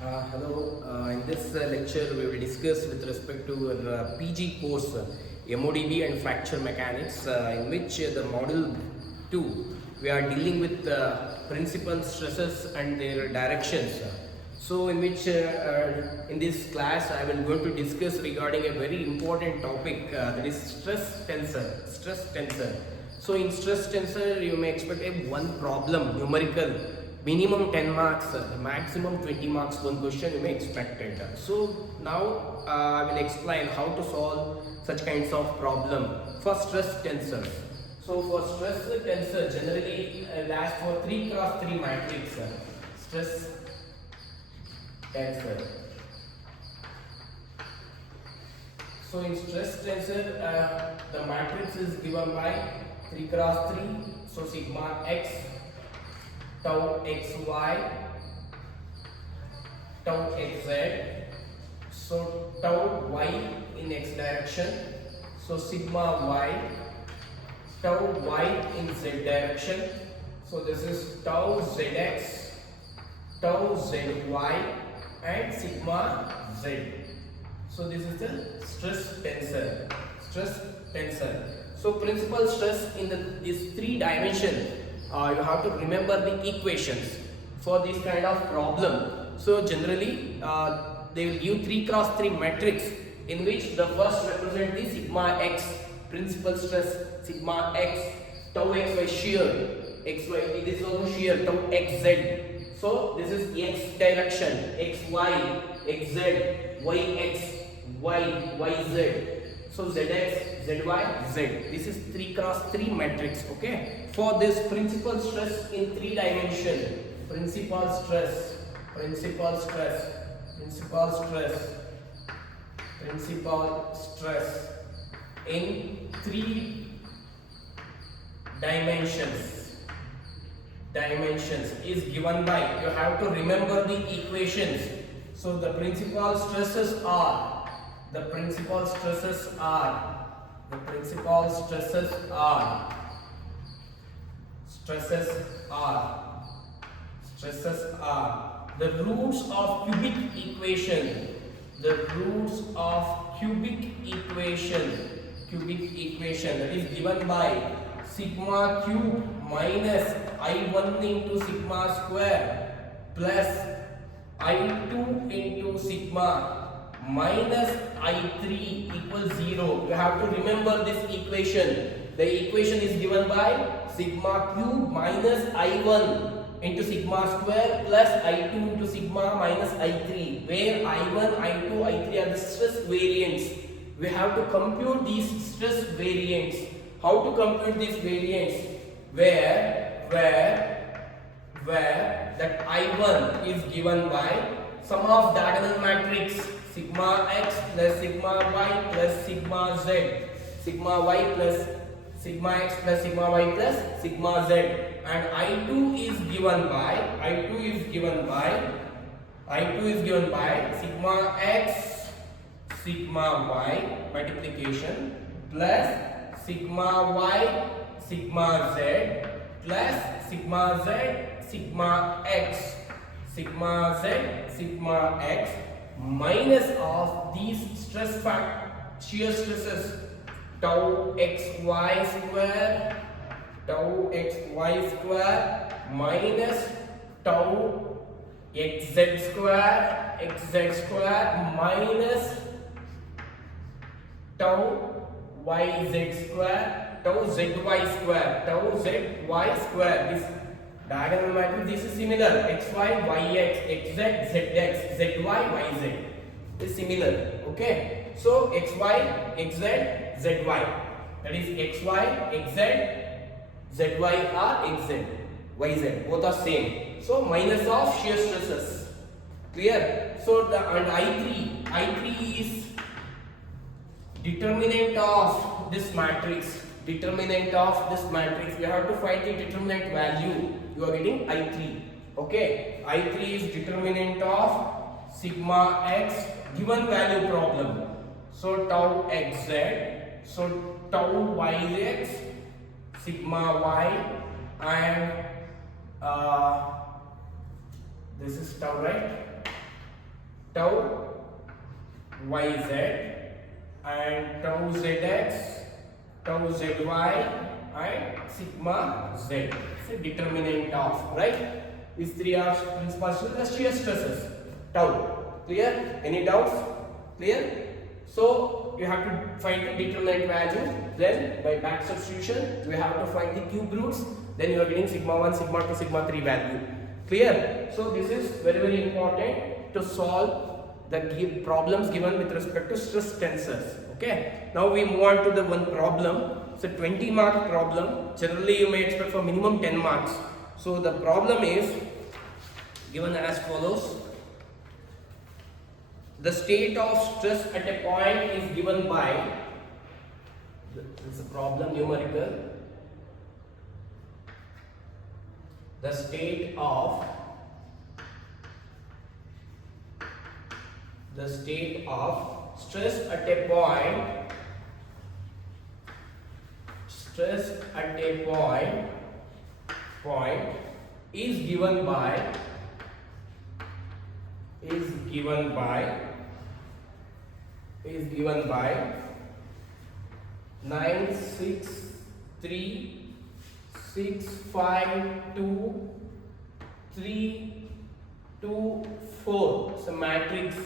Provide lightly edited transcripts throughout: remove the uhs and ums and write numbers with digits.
Hello. In this lecture, we will discuss with respect to our PG course, MODB and fracture mechanics, in which the module 2 we are dealing with principal stresses and their directions. So, in which in this class, I will going to discuss regarding a very important topic, that is stress tensor. Stress tensor. So, in stress tensor, you may expect a one problem, numerical. Minimum 10 marks, maximum 20 marks, one question you may expect it. So now I will explain how to solve such kinds of problem for stress tensors. So for stress tensor, generally I will ask for 3 cross 3 matrix. Stress tensor. So in stress tensor, the matrix is given by 3 cross 3. So sigma x, tau xy, tau xz. So tau y in x direction, so sigma y, tau y in z direction, so this is tau zx, tau zy and sigma z. So this is the stress tensor. Stress tensor. So principal stress in these 3 dimensions. You have to remember the equations for this kind of problem. So generally they will give 3 cross 3 matrix, in which the first represent the sigma x, principal stress, sigma x, tau xy shear, xy, this is also shear, tau xz. So this is x direction, xy, xz, yx, yz. So zx, zy, z. This is 3 cross 3 matrix. Okay. For this principal stress in 3 dimension, principal stress, principal stress, principal stress, principal stress in 3 dimensions is given by, you have to remember the equations. So the principal stresses are, the principal stresses are, the principal stresses are, stresses are the roots of cubic equation, the roots of cubic equation that is given by sigma cube minus I1 into sigma square plus I2 into sigma minus I3 equals 0. You have to remember this equation. The equation is given by sigma cube minus I1 into sigma square plus I2 into sigma minus I3, where I1, I2, I3 are the stress variants. We have to compute these stress variants. How to compute these variants? Where that I1 is given by sum of diagonal matrix sigma x plus sigma y plus sigma z, sigma y plus sigma x plus sigma y plus sigma z, and I2 is given by sigma x sigma y multiplication plus sigma y sigma z plus sigma z sigma x, sigma z sigma x minus of these stress shear stresses tau xy square minus tau xz square minus tau yz square, tau zy square. This diagonal matrix, this is similar, xy, yx, xz, zx, zy, yz is similar. Okay. So xy, xz, zy, that is xy, xz, zy are xz, yz, both are same. So minus of shear stresses. Clear? So the and I3 is determinant of this matrix. Determinant of this matrix. We have to find the determinant value. You are getting I3. Okay. I3 is determinant of sigma x given value problem. So tau xz, so tau yx, sigma y, and this is tau, right? tau yz and tau zx, tau zy and sigma z. It's a determinant of, right? These three are principal shear stresses. Tau. Clear? Any doubts? Clear? So you have to find the determinant value. Then by back substitution, you have to find the cube roots. Then you are getting sigma 1, sigma 2, sigma 3 value. Clear? So this is very important to solve the problems given with respect to stress tensors. Okay. Now we move on to the one problem. It's a 20-mark problem. Generally you may expect for minimum 10 marks. So the problem is given as follows. The state of stress at a point is given by, this is a problem numerical, the state of stress at a point, is given by 9, 6, 3, 6, 5, 2, 3, 2, 4. It's a matrix,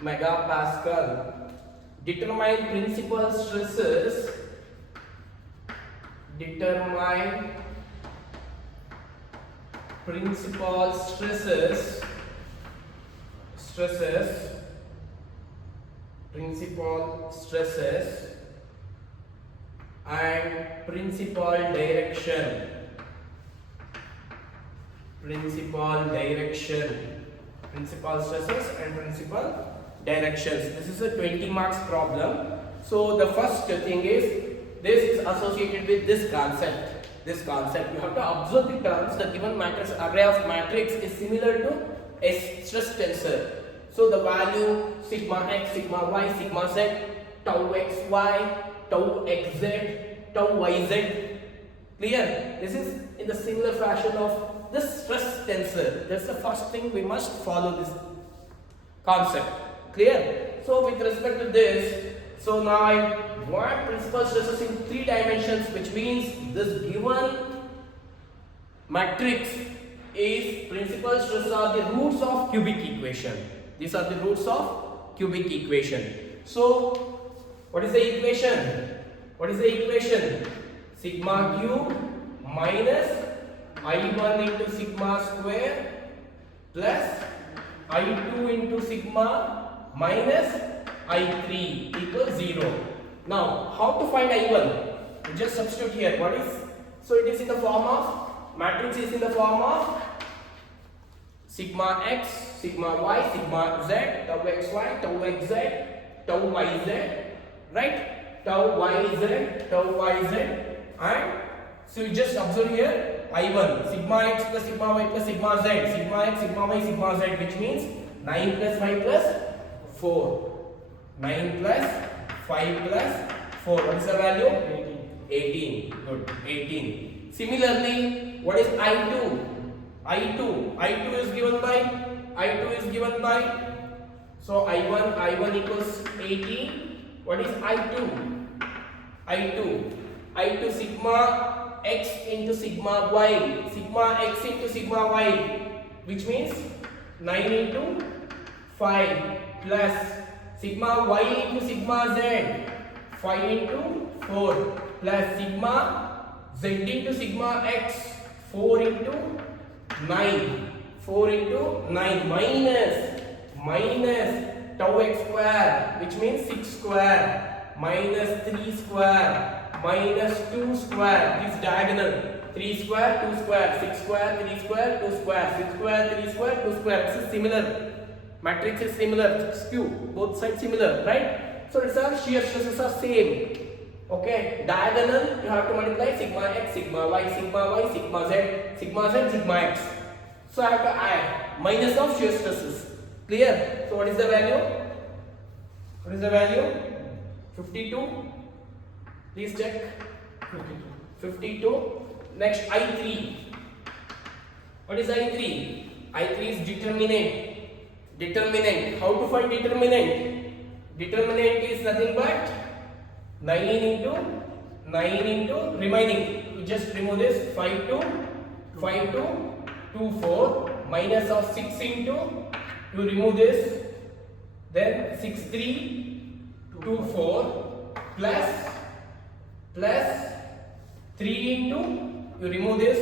megapascal. Determine principal stresses. Determine principal stresses and principal direction. Principal stresses and principal directions. This is a 20 marks problem. So the first thing is, this is associated with this concept. You have to observe the terms. The given matrix array of matrix is similar to a stress tensor. So the value sigma x, sigma y, sigma z, tau xy, tau xz, tau yz. Clear? This is in the similar fashion of this stress tensor. That's the first thing we must follow this concept. Clear? So with respect to this, so now I want principal stresses in 3 dimensions, which means this given matrix is principal stresses are the roots of cubic equation. These are the roots of cubic equation. So what is the equation? Sigma cube minus I1 into sigma square plus I2 into sigma minus I3 equals 0. Now, how to find I1? We just substitute here. What is? So it is in the form of, matrix is in the form of sigma x, sigma y, sigma z, tau xy, tau xz, tau yz, right? Tau yz, and so you just observe here I1, sigma x plus sigma y plus sigma z, sigma x, sigma y, sigma z, which means 9 plus 5 plus 4. 9 plus 5 plus 4. What is the value? 18. Good. 18. Similarly, what is I2? I2 is given by so I1 equals 18. What is I2? I2 sigma x into sigma y, sigma x into sigma y, which means 9 into 5 plus sigma y into sigma z, 5 into 4 plus sigma z into sigma x, 4 into 9 minus tau x square, which means 6 square, minus 3 square, minus 2 square. This diagonal, 3 square, 2 square, 6 square, 3 square, 2 square, 6 square, 3 square, 2 square. This is similar. Matrix is similar, skew, both sides similar, right? So it's our shear stresses are same. Okay, diagonal you have to multiply sigma x, sigma y, sigma z, sigma x. So I have to add minus of shear stresses. Clear? So what is the value? 52. Please check. 52. Next I3. What is I3? I3 is determinant. Determinant. How to find determinant? Determinant is nothing but 9 into remaining. You just remove this 5 to 2 4 minus of 6 into, you remove this, then 6 3 2 4 plus 3 into, you remove this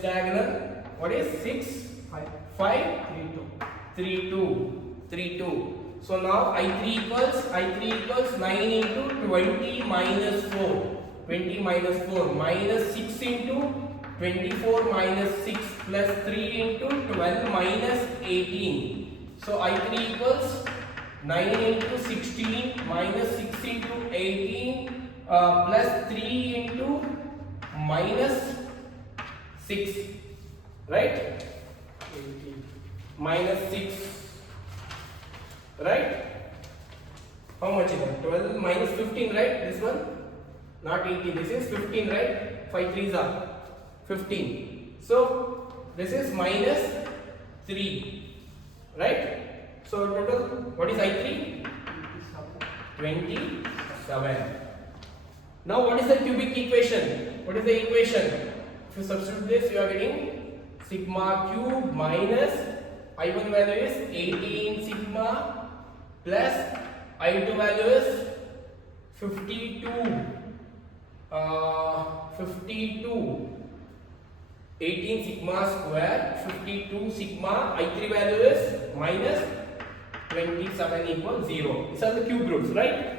diagonal, what is 6 5 3 2. So now I3 equals 9 into 20 minus 4 minus 6 into 24 minus 6 plus 3 into 12 minus 18. So I3 equals 9 into 16 minus 6 into 18 plus 3 into minus 6, right? 18 minus 6, right? How much is it? 12 minus 15, right? This one, not 18. This is 15, right? 5 3s are 15. So this is minus 3, right? So total, what is I3? 27. Now what is the cubic equation? What is the equation? If you substitute this, you are getting sigma cube minus I1 value is 18 sigma plus I2 value is 52 18 sigma square 52 sigma. I3 value is minus 27 equals 0. These are the cube roots, right?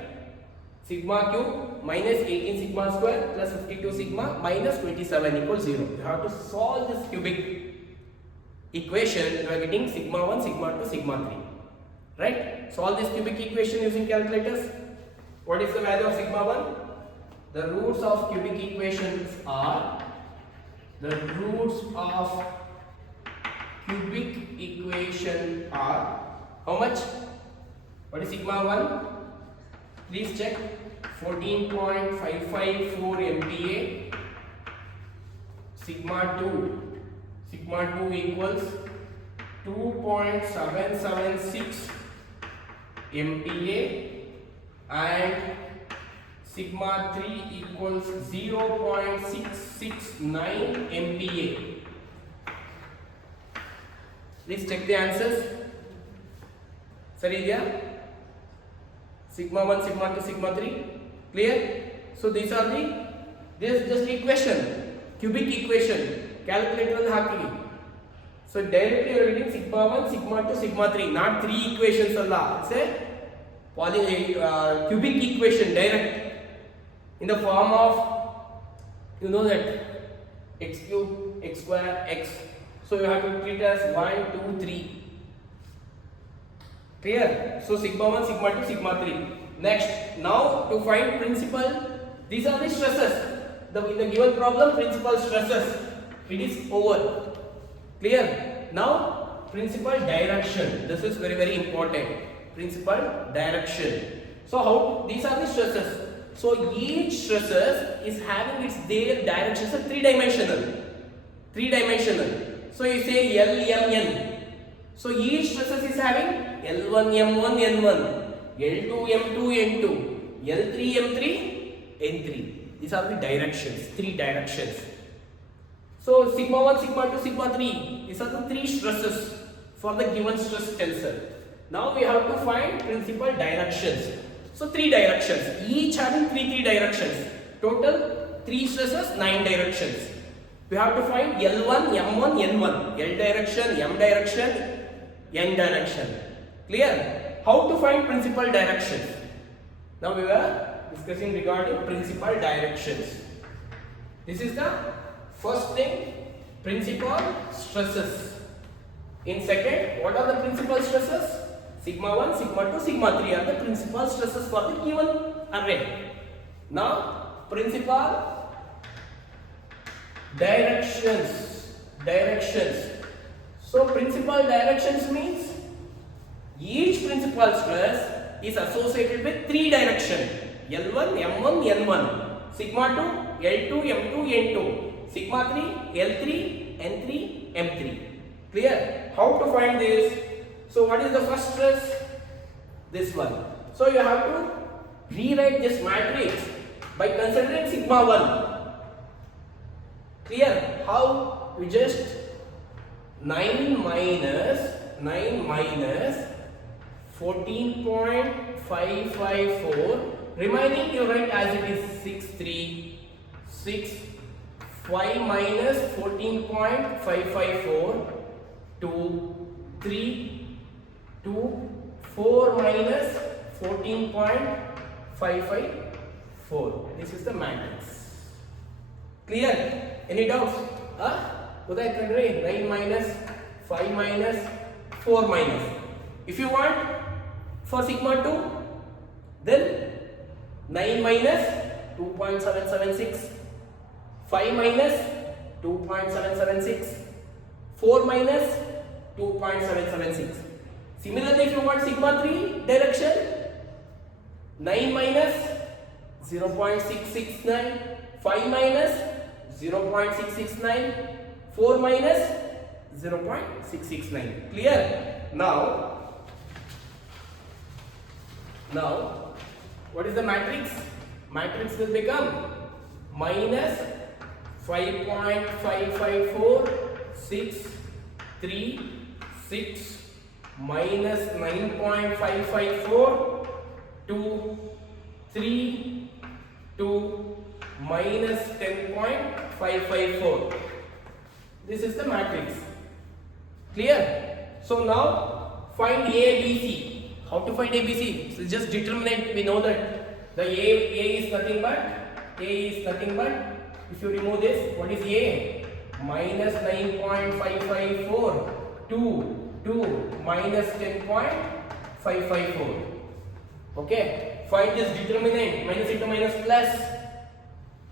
Sigma cube minus 18 sigma square plus 52 sigma minus 27 equals 0. You have to solve this cubic equation. You are getting sigma 1, sigma 2, sigma 3. Right? Solve this cubic equation using calculators. What is the value of sigma 1? The roots of cubic equations are how much? What is sigma 1? Please check. 14.554 MPa. Sigma 2 equals 2.776 MPa and sigma 3 equals 0.669 MPa. Please check the answers. Sari, sigma 1, sigma 2, sigma 3. Clear? So these are this is just equation, cubic equation. Calculator on haki. So directly you are getting sigma 1, sigma 2, sigma 3. Not 3 equations alla. It's a cubic equation direct. In the form of, you know that x cube, x square, x. So you have to treat as 1, 2, 3. Clear? So sigma 1, sigma 2, sigma 3. Next, now to find principal, these are the stresses. In the given problem, principal stresses. It is over. Clear? Now, principal direction. This is very, very important. Principal direction. So how these are the stresses. So each stresses is having their directions are three-dimensional. So you say L, M, N. So each stresses is having L1, M1, N1, L2, M2, N2, L3, M3, N3. These are the directions, three directions. So sigma 1, sigma 2, sigma 3. These are the three stresses for the given stress tensor. Now we have to find principal directions. So 3 directions, each having 3 directions. Total 3 stresses, 9 directions. We have to find L1, M1, N1. L direction, M direction, N direction. Clear? How to find principal directions? Now we were discussing regarding principal directions. This is the first thing, principal stresses. In second, what are the principal stresses? Sigma 1, sigma 2, sigma 3 are the principal stresses for the given array. Now, principal directions. So, principal directions means each principal stress is associated with 3 directions. L1, M1, N1. Sigma 2, L2, M2, N2. Sigma 3, L3, N3, M3. Clear? How to find this? So what is the first stress? This one. So you have to rewrite this matrix by considering sigma 1. Clear? How? We just 9 minus 14.554, remaining you write as it is 6 5 minus 14.554 2 3 2 4 minus 14.554. This is the matrix. Clear? Any doubts? 9 minus 5 minus 4 minus. If you want for sigma 2, then 9 minus 2.776, 5 minus 2.776, 4 minus 2.776. Similarly, if you want sigma 3 direction, 9 minus 0.669, 5 minus 0.669, 4 minus 0.669. Clear? Now what is the matrix? Matrix will become minus 5.554 6 3 6 minus 9.554 2 3 2 minus 10.554. This is the matrix. Clear? So now find A, B, C. How to find A, B, C? So just determinant. We know that the A is nothing but if you remove this, what is A? Minus 9.554 2 minus 10.554. Okay. Find this determinant. Minus into minus plus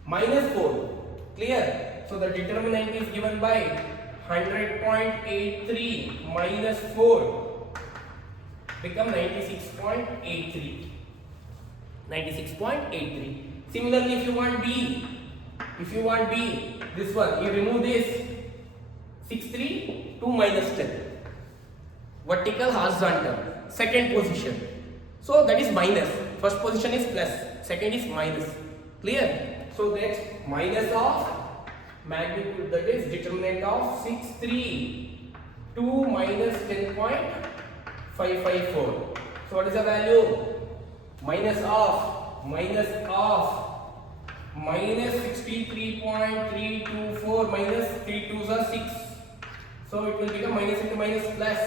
minus 4. Clear? So the determinant is given by 100.83 minus 4 become 96.83. 96.83. Similarly, if you want B, this one, you remove this 63 2 minus 10. Vertical, horizontal, second position. So that is minus. First position is plus, second is minus. Clear? So next, minus of magnitude, that is determinant of 63 2 minus 10.554. So what is the value? Minus of minus 63.324 minus 3 2s are 6. So it will become minus into minus plus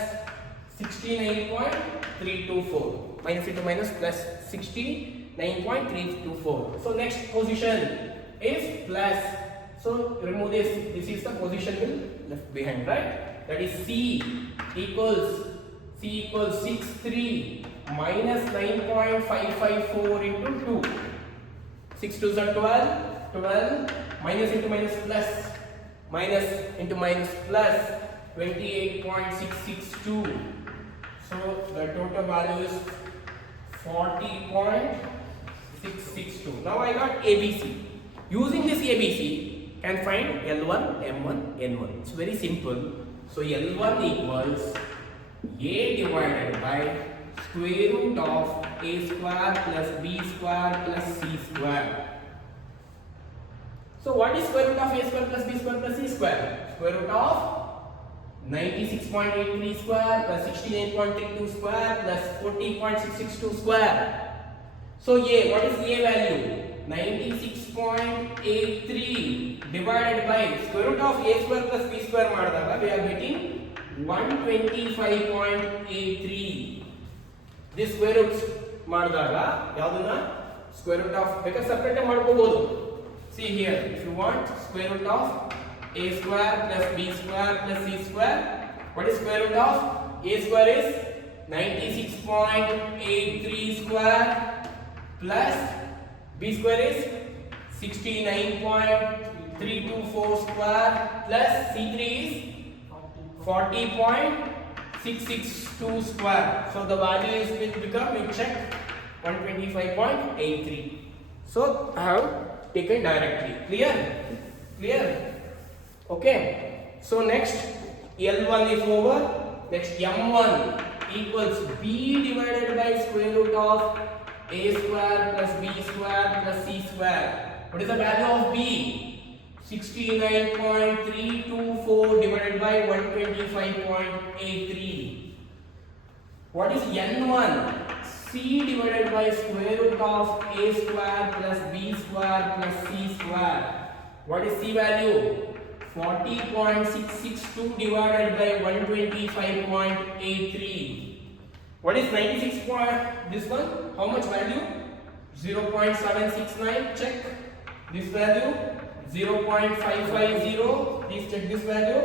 69.324. Minus into minus plus 69.324. So next position is plus. So remove this. This is the position will left behind, right? That is C equals 63 minus 9.554 into 2. 6 2s are 12. Minus into minus plus. Minus into minus plus 28.662. So the total value is 40.662. Now I got ABC. Using this ABC, can find L1, M1, N1. It's very simple. So L1 equals A divided by square root of A square plus B square plus C square. So what is square root of A square plus B square plus C square? Square root of 96.83 square plus 69.32 square plus 40.662 square. So A, what is A value? 96.83 divided by square root of A square plus B square madadaga we are getting 125.83. This square root madadaga yavaduna square root of because separate madkobodu. See here, if you want square root of A square plus B square plus C square, what is square root of A square is 96.83 square plus B square is 69.324 square plus C3 is 40.662 square. So the value is will become, you check, 125.83. So I have taken directly. Clear? Okay. So next L1 is over. Next M1 equals b divided by square root of a square plus b square plus c square. What is the value of b? 69.324 divided by 125.83. What is n1? c divided by square root of a square plus b square plus c square. What is c value? 40.662 divided by 125.83. What is 96 point? This one? How much value? 0.769. Check this value. 0.550. Please check this value.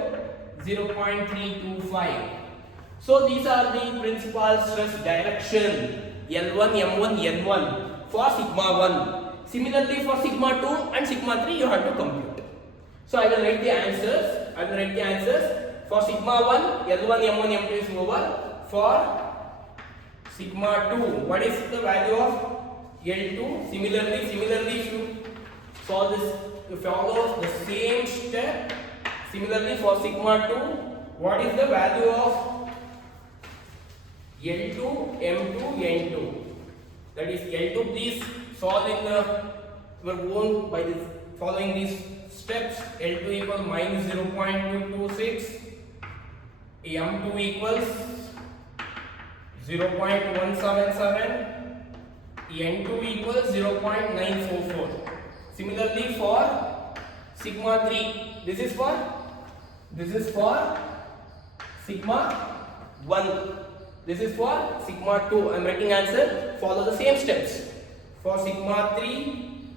0.325. So these are the principal stress direction L1, M1, N1 for sigma 1. Similarly for sigma 2 and sigma 3 you have to compute. So I will write the answers. For sigma 1, L1, M1, M2 is over. For sigma 2, what is the value of L2? Similarly, if you solve this, you follow the same step. Similarly, for sigma 2, what is the value of L2, M2, N2? That is L2. Please solve in your own by this, following these steps. L2 equals minus 0.226. M2 equals 0.177. N2 equals 0.944. Similarly for sigma 3, this is for sigma 1. This is for sigma 2. I am writing answer. Follow the same steps. For sigma 3,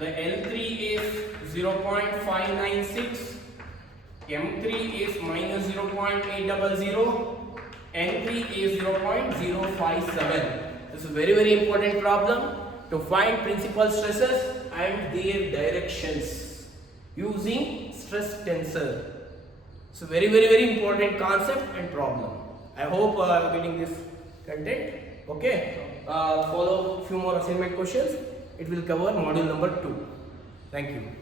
the L3 is 0.596. M3 is minus 0.800. N3 is 0.057. This is a very important problem to find principal stresses and their directions using stress tensor. So very important concept and problem. I hope you are getting this content. Okay. Follow few more assignment questions. It will cover module number 2. Thank you.